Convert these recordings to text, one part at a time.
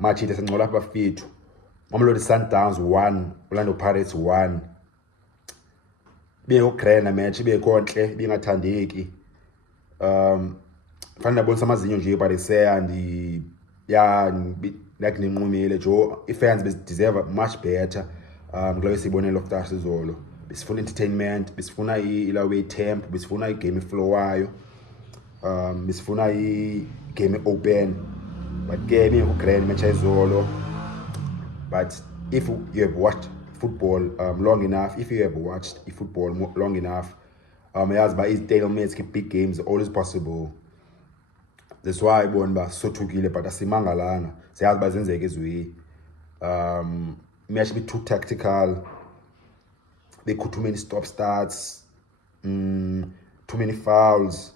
match esencola bafethu. Mamelodi Sundowns 1, Orlando Pirates 1. Bengogrena match bekonhle bingathandeki. Fanele bonke amazinyo nje bariseya like ninqumile jo ifans deserve much better. Nglawe sibone Loftus Versveld. Besifuna entertainment, besifuna ilawe temp, besifuna igame flow wayo. Besifuna igame open. But ke bengogrena match izolo. But if you have watched football long enough, long enough, yazi ba izitalemates ke big games always possible. That's why I ba sothukile but asimangalanga. Siyazi ba zenzeke ezwi. Match be too tactical. They could too many stop starts, too many fouls,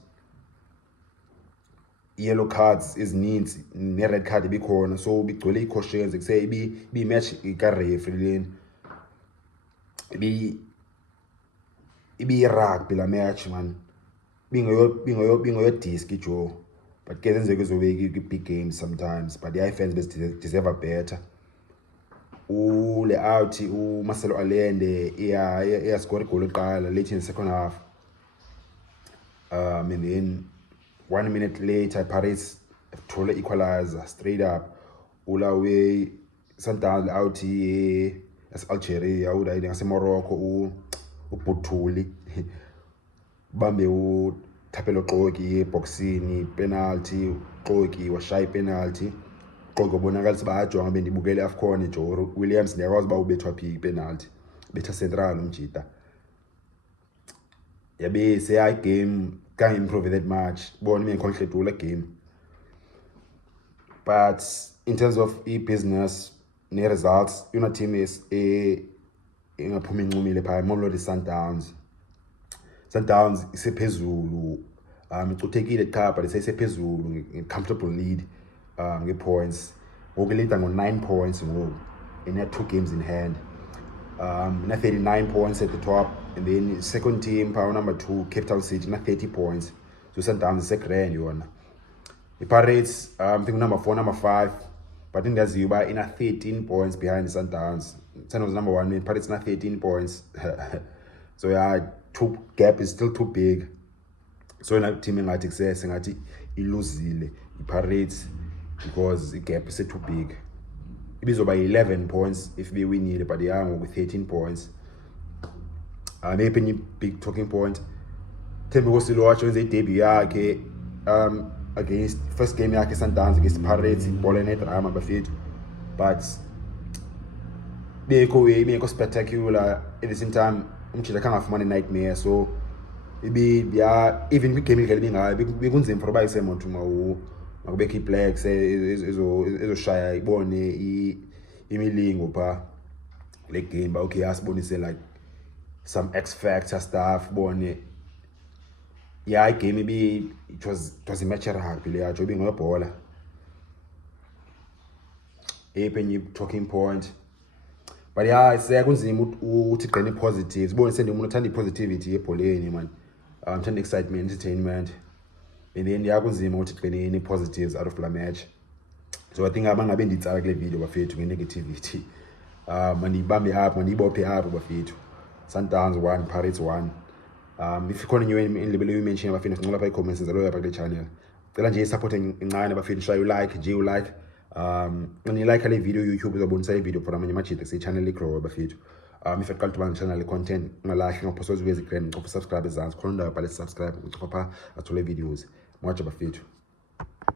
yellow cards is needs, red card ibikhona, so bigcwele i-cautions say be match ka-referee leni ibi rugby la match man bingoyo disc jo, but ke zenzeke ezobeka big games sometimes, but the fans deserve better. Le out Marcelo Allende score goal eqala late in the second half, and then 1 minute later Paris throw equalizer straight up. Ulawe Sundowns out as Algeria uda ngase Morocco uButhuli bambe Tapelo Xoki boxing penalty Xoki washaya penalty. Qogo bonakalisa bayajonga bendibukele AFCON jo Williams ndiyakwazi ba ubethwa phi penalty betha central umjita yabe say game can improve that match bona menkonhle dula game. But in terms of business ne results una team is ingaphuma incumile pha Mamelodi Sundowns isephezulu icuthekile cha but isephezulu comfortable lead nge-points. Ngokulida ngo-9 points ngoku in 2 games in hand. 39 points at the top, and then second team power number 2 Cape Town City 30 points. So Sundowns isegrand yona. The Pirates I think number 4 number 5, but in there's Zuba in 13 points behind the Sundowns. Sundowns number 1, the Pirates 13 points. So yeah, gap is still too big. So in that team ngathi success ngathi iluzile Pirates because the gap is too big. It is over 11 points if we win it, but they are with 13 points. Maybe big talking point. Tapelo Xoki Lorch when they debut against first game yakhe Sundowns against Pirates ball net drama bafethu, but beko spectacular at the same time. Umchila kangafumana nightmare, so even kwigame idlala bingayo bekunzima for bayisemonto makubekho i-blacks ezoshaya ibone imilingo pha le game ba okay asibonise like some X factor stuff bone. Yeah, game it was a match rugby le yacho ibingobhola epenye talking point. But yeah, seyakunzima uthi gqine positives bonise ndi umuntu uthanda positivity ebholeni man. Uthanda excitement, entertainment, and then yakunzima uthi gqine positives out of la match. So I think abangabe nditsala kule video bafethu nge-negativity. Manibambe up, manibophe up bafethu. Sundowns 1, Pirates 1. If you continue in level you mention bafethu ngicela lapha i-comments zalo yapha kule channel. Cela nje support incane bafethu shaya like, nje like. When you like le video YouTube uzobonisa le video for amanye amajita se channel igrow bafethu. If uqala ukuba channel content ngalahle ngophosa uziveze grand ngophosa subscribe ezansi khona ndawo bhale subscribe ngicopha pha athole videos. Mwacha bafethu.